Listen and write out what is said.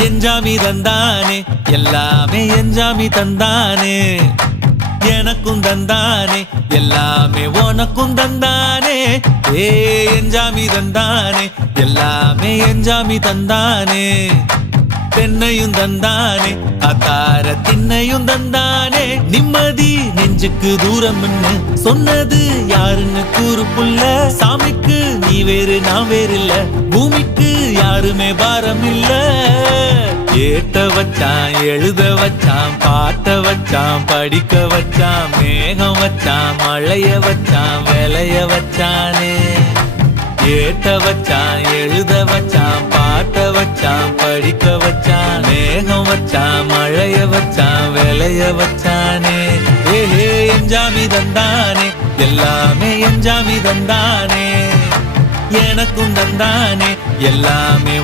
எஞ்சாமி தந்தானே எல்லாமே எஞ்சாமி தந்தானே எனக்கும் தந்தானே எல்லாமே உனக்கும் தந்தானே ஏ எஞ்சாமி தந்தானே எல்லாமே எஞ்சாமி தந்தானே தென்னையும் தந்தானே அத்தார திண்ணையும் தந்தானே நிம்மதி நெஞ்சுக்கு தூரம் சொன்னது யாருன்னு கூறு புள்ள சாமிக்கு நீ வேறு நான் வேறு இல்ல பூமிக்கு யாருமே பாரம் இல்ல ஏட்ட வச்சான் எழுத வச்சான் பாட்ட வச்சான் படிக்க வச்சான் மேகம் வச்சான் மழைய வச்சான் விளைய வச்சானே ஏட்ட வச்சான் எழுத வச்சான் பாட்ட வச்சான் படிக்க வச்சான் மேகம் வச்சான் மழைய வச்சான் விளைய வச்சானே ஏஹே எஞ்சாமி தந்தானே எல்லாமே எஞ்சாமி தந்தானே எனக்கும் தந்தானே எல்லாமே